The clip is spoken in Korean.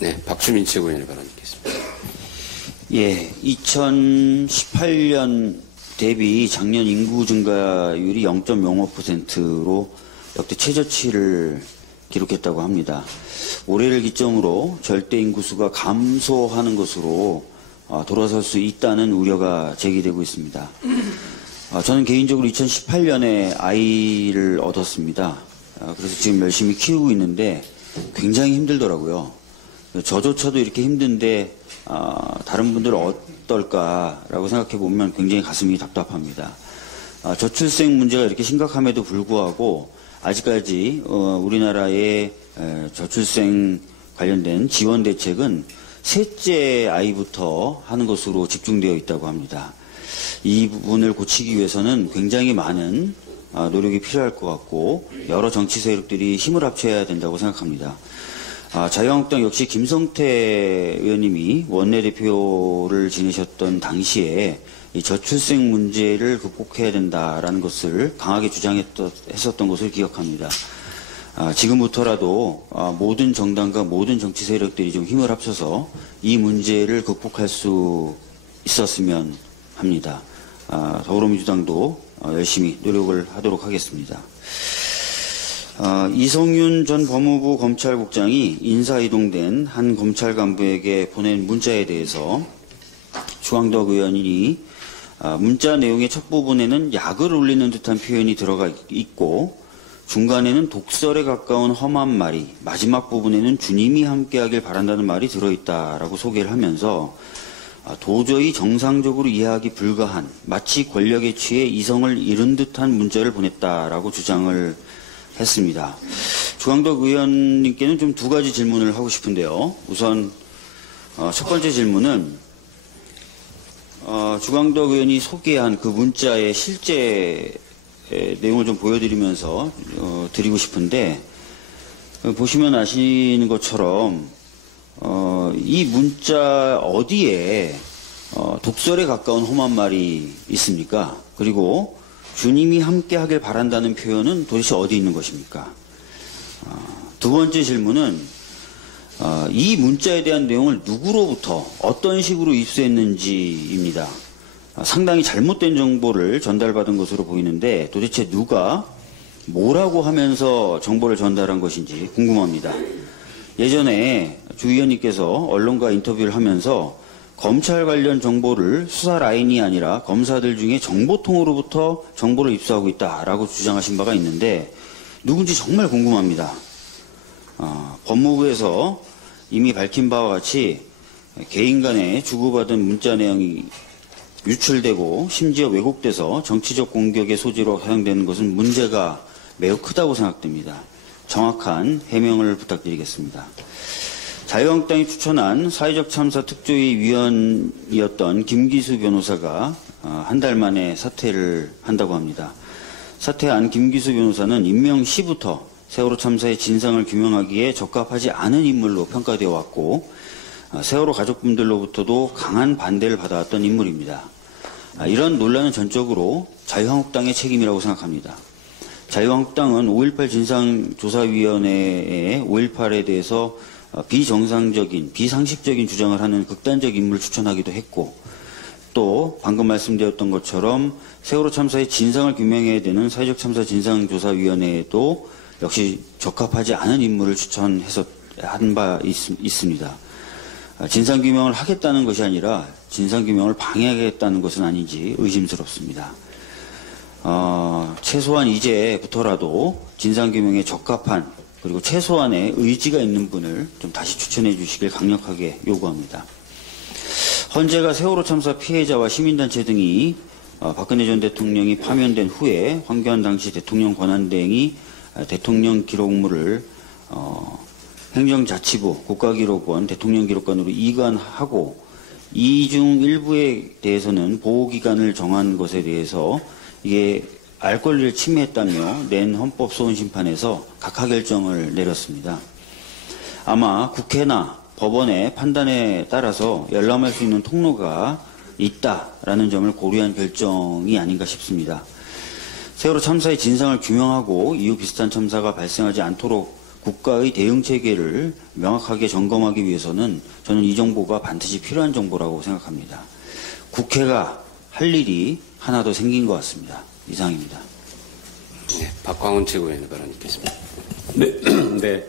네, 박주민 최고위원의 발언 듣겠습니다. 예, 2018년 대비 작년 인구 증가율이 0.05%로 역대 최저치를 기록했다고 합니다. 올해를 기점으로 절대 인구수가 감소하는 것으로 돌아설 수 있다는 우려가 제기되고 있습니다. 저는 개인적으로 2018년에 아이를 얻었습니다. 그래서 지금 열심히 키우고 있는데 굉장히 힘들더라고요. 저조차도 이렇게 힘든데 다른 분들은 어떨까라고 생각해 보면 굉장히 가슴이 답답합니다. 저출생 문제가 이렇게 심각함에도 불구하고 아직까지 우리나라의 저출생 관련된 지원 대책은 셋째 아이부터 하는 것으로 집중되어 있다고 합니다. 이 부분을 고치기 위해서는 굉장히 많은 노력이 필요할 것 같고 여러 정치 세력들이 힘을 합쳐야 된다고 생각합니다. 자유한국당 역시 김성태 의원님이 원내대표를 지내셨던 당시에 이 저출생 문제를 극복해야 된다라는 것을 강하게 주장했었던 것을 기억합니다. 지금부터라도 모든 정당과 모든 정치 세력들이 좀 힘을 합쳐서 이 문제를 극복할 수 있었으면 합니다. 더불어민주당도 열심히 노력을 하도록 하겠습니다. 이성윤 전 법무부 검찰국장이 인사이동된 한 검찰 간부에게 보낸 문자에 대해서 주광덕 의원이 문자 내용의 첫 부분에는 약을 올리는 듯한 표현이 들어가 있고 중간에는 독설에 가까운 험한 말이, 마지막 부분에는 주님이 함께하길 바란다는 말이 들어있다라고 소개를 하면서 도저히 정상적으로 이해하기 불가한, 마치 권력에 취해 이성을 잃은 듯한 문자를 보냈다라고 주장을 했습니다. 주광덕 의원님께는 좀 두 가지 질문을 하고 싶은데요. 우선 첫 번째 질문은 주광덕 의원이 소개한 그 문자의 실제 내용을 좀 보여드리면서 드리고 싶은데, 보시면 아시는 것처럼 이 문자 어디에 독설에 가까운 험한 말이 있습니까? 그리고 주님이 함께 하길 바란다는 표현은 도대체 어디 있는 것입니까? 두 번째 질문은 이 문자에 대한 내용을 누구로부터 어떤 식으로 입수했는지입니다. 상당히 잘못된 정보를 전달받은 것으로 보이는데 도대체 누가 뭐라고 하면서 정보를 전달한 것인지 궁금합니다. 예전에 주 의원님께서 언론과 인터뷰를 하면서 검찰 관련 정보를 수사 라인이 아니라 검사들 중에 정보통으로부터 정보를 입수하고 있다라고 주장하신 바가 있는데 누군지 정말 궁금합니다. 법무부에서 이미 밝힌 바와 같이 개인 간에 주고받은 문자 내용이 유출되고 심지어 왜곡돼서 정치적 공격의 소지로 사용되는 것은 문제가 매우 크다고 생각됩니다. 정확한 해명을 부탁드리겠습니다. 자유한국당이 추천한 사회적 참사 특조위 위원이었던 김기수 변호사가 한 달 만에 사퇴를 한다고 합니다. 사퇴한 김기수 변호사는 임명 시부터 세월호 참사의 진상을 규명하기에 적합하지 않은 인물로 평가되어 왔고 세월호 가족분들로부터도 강한 반대를 받아왔던 인물입니다. 이런 논란은 전적으로 자유한국당의 책임이라고 생각합니다. 자유한국당은 5.18 진상조사위원회에 5.18에 대해서 비정상적인, 비상식적인 주장을 하는 극단적 인물을 추천하기도 했고 또 방금 말씀드렸던 것처럼 세월호 참사의 진상을 규명해야 되는 사회적 참사 진상조사위원회에도 역시 적합하지 않은 인물을 추천해서 한 바 있습니다. 진상규명을 하겠다는 것이 아니라 진상규명을 방해하겠다는 것은 아닌지 의심스럽습니다. 최소한 이제부터라도 진상규명에 적합한 그리고 최소한의 의지가 있는 분을 좀 다시 추천해 주시길 강력하게 요구합니다. 헌재가 세월호 참사 피해자와 시민단체 등이 박근혜 전 대통령이 파면된 후에 황교안 당시 대통령 권한대행이 대통령 기록물을 행정자치부 국가기록원 대통령기록관으로 이관하고 이 중 일부에 대해서는 보호기간을 정한 것에 대해서 이게 알 권리를 침해했다며 낸 헌법소원심판에서 각하결정을 내렸습니다. 아마 국회나 법원의 판단에 따라서 열람할 수 있는 통로가 있다라는 점을 고려한 결정이 아닌가 싶습니다. 세월호 참사의 진상을 규명하고 이후 비슷한 참사가 발생하지 않도록 국가의 대응 체계를 명확하게 점검하기 위해서는 저는 이 정보가 반드시 필요한 정보라고 생각합니다. 국회가 할 일이 하나 더 생긴 것 같습니다. 이상입니다. 네, 박광훈 최고위원의 발언 있겠습니다. 네. 네.